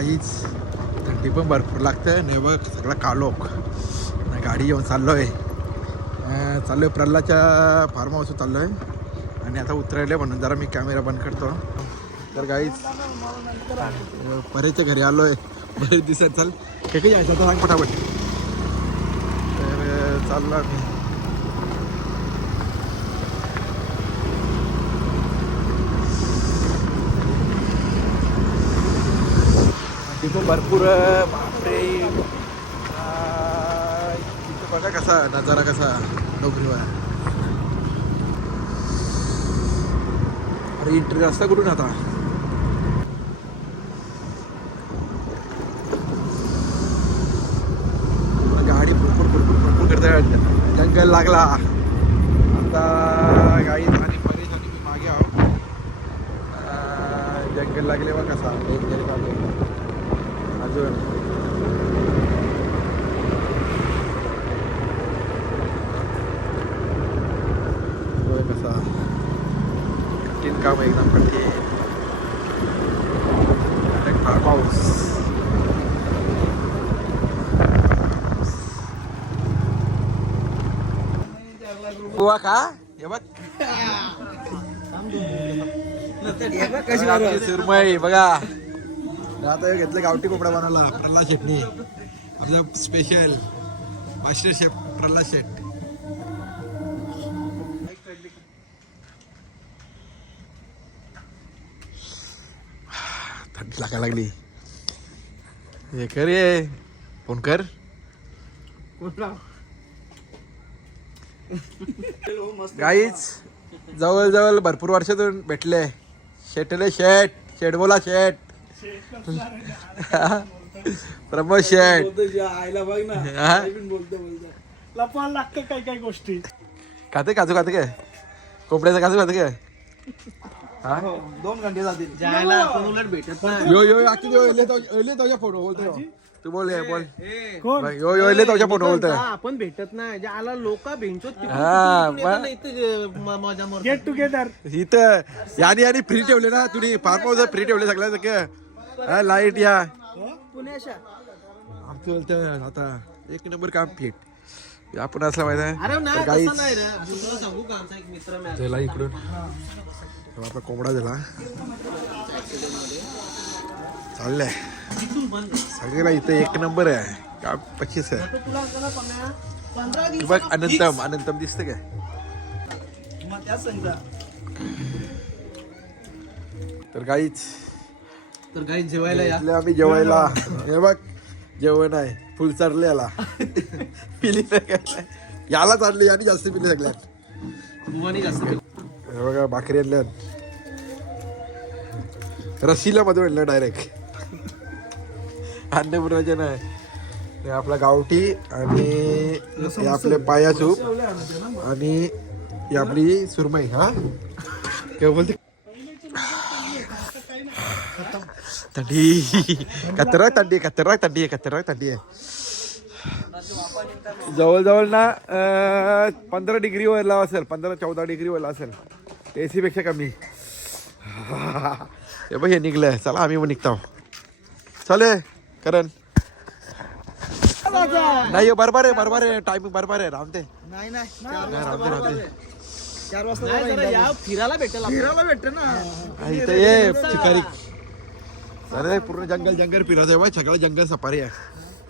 काहीच थंडी पण भरपूर लागते नाही बघ सगळा कालोख. गाडी घेऊन चाललो आहे चाललो आहे प्रल्हाच्या फार्म हाऊस चाललो आहे आणि आता उतरायला म्हणून जरा मी कॅमेरा बंद करतो. तर काहीच परेच्या घरी आलो आहे बरेच दिसत चाल. काही यायचं आता सांग पटापट तर चाललो आम्ही. तिथं भरपूर बापरे. तिथं बघा कसा नजारा कसा डोंगरीवर अरे इंटरव्ह्यू असता कुठून आता? गाडी भरपूर भरपूर भरपूर करते जंगल लागला. आता गाडी आणि परेश आणि मी मागे आहो जंगल लागले बघ कसा डेंजर चालू आहे. अजून होय कसा कठीण काम आहे एकदम कठीण Direct फार्म हाऊस गोवा का हे बघ आमची सुरमई बघा आता घेतलं गावठी कोंबडा बनवला प्रल्हाद शेटनी. आपला special master chef Pralhad Shet. थंडी लागायला लागली. हे कर ये. फोन कर. गाईच जवळ जवळ भरपूर वर्षातून भेटले. शेटले शेट. शेट बोला शेट. प्रमोद शेट आईला बघ ना. हा? आई पण बोलतो बोलतो. लपवायला लागतं काही काही गोष्टी? खाते काजू खाते काय कोंबड्याचं काजू खाते काय हा? हो, दोन घंटे जातील. जायला आपण उलट भेटत नाही. यो यो आखी यो इले तो इले तो फोटो बोलतो तू. बोल हे बोल. कोण? भाई, यो यो तो फोटो बोलतोय आपण भेटत नाही. ज्याला लोक हा मजा गेट टुगेदर इथं यानी यानी फ्री ठेवले ना तुम्ही फार्म हाऊस फ्री ठेवले सगळ्या सगळं लाइट या. आमचं बोलतं आता एक नंबर काम फिट आपण असला माहिती आहे. काहीच का. त्याला इकडून. आपला कोंबडा झाला. चाललंय. आहे. सगळ्याला इथं एक नंबर आहे. काम पच्चीस आहे. बघ अनंतम अनंतम दिसतं काय? तर काहीच तर काही जेवायला या. इथले आम्ही जेवायला. हे बघ जेवण आहे. फुल चढले याला. पिली नाही काय. याला चढली आणि जास्त पिली सगळ्यात. जास्त. हे बघा भाकरी आणल्या. रशीला मध्ये आणलं डायरेक्ट अन्नपूर्णाचे नाही हे आपला गावठी आणि हे आपले पाया सूप आणि ही आपली सुरमई हा? काय बोलते? थंडी कतरक थंडी कतरक थंडी आहे कतरक थंडी आहे जवळजवळ ना पंधरा डिग्री वरला असेल पंधरा चौदा डिग्री वरला असेल. एसी पेक्षा कमी. हे बघ हे निघलंय. चला आम्ही पण निघतो. चले करण. नाही हे बरोबर आहे बरोबर आहे. टायमिंग बरोबर आहे रामते नाही नाही. नाही रामते रामते चार वाजता नाही जरा या फिरायला भेटेल. फिरायला भेटते ना. इथं ये शिकारी. अरे पूर्ण जंगल जंगल फिरत आहे सगळं जंगल सफारी आहे.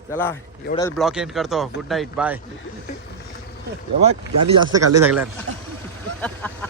चला एवढ्याच ब्लॉक एंड करतो. गुड नाईट बाय बघ यांनी जास्त खाल्ले सगळ्यांना.